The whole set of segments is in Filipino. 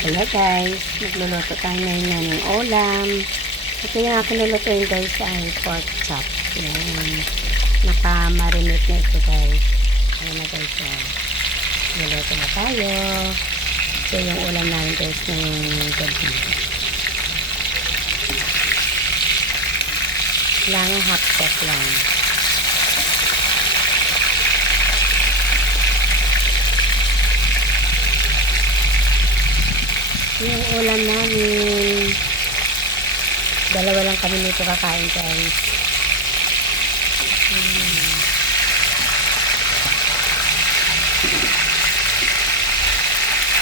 Kaya guys, magluluto tayo ngayon ng ulam. Ito yung aking lulutuin guys ay pork chop. Yan. Naka-marinate na ito guys. Ayan na guys. Luluto na tayo. Ito yung ulam namin guys ngayong gabi. Kailangan hot pot lang. Yung ulam namin, dalawa lang kami nito kakain guys.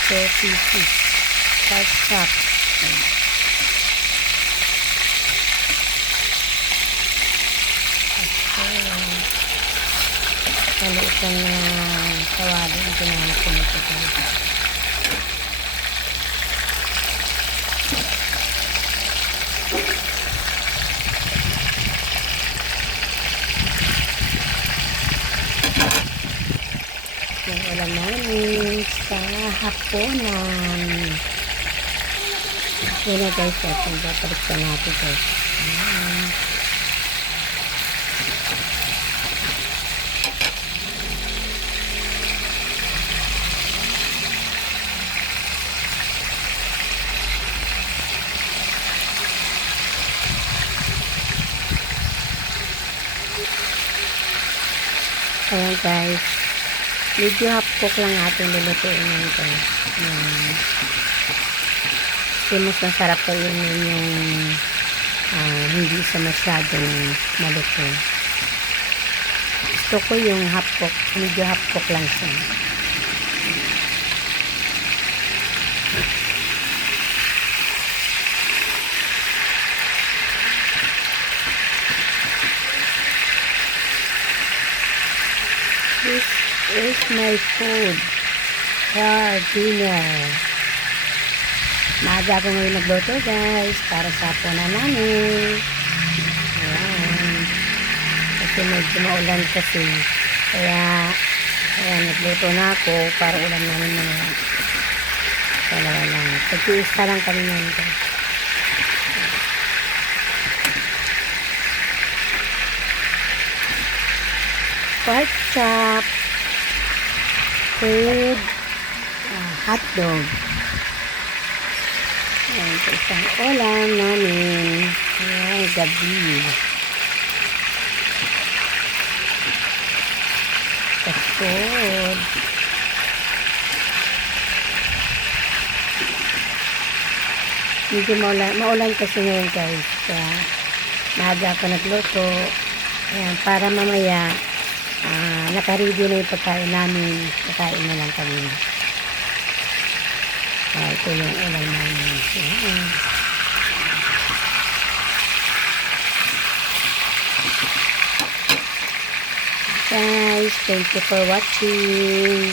So, pieces. Pork chop. Maliitan na tawagin ang ginamit ko nito guys. Yung ulam namin sa hapunan. Yun na guys, balik ka natin guys. Ayan guys, medyo hapok lang ating lulutuin ngayon guys. Kasi mas masarap kainin yung hindi sa masyadong malutong. Gusto ko yung hapok, medyo hapok lang siya. This is my food for dinner. Maaga ako ngayon nagluto guys para sa punan namin. Ayan. Kasi medyo maulan kasi. Kaya ayan, nagluto na ako para ulam namin mga dalawa lang. Pag-iista lang kami yan guys. Pork chop with hot dog. Ayan, ito isang ulam namin. Ayan, gabi. Kasod. Medyo maulan kasi ngayon guys. Kaya maaga ako nagluto. Ayan, para mamaya naka-ready na yung pagkain namin. Kakain na lang kami. Ito yung ulam namin. Guys, thank you for watching.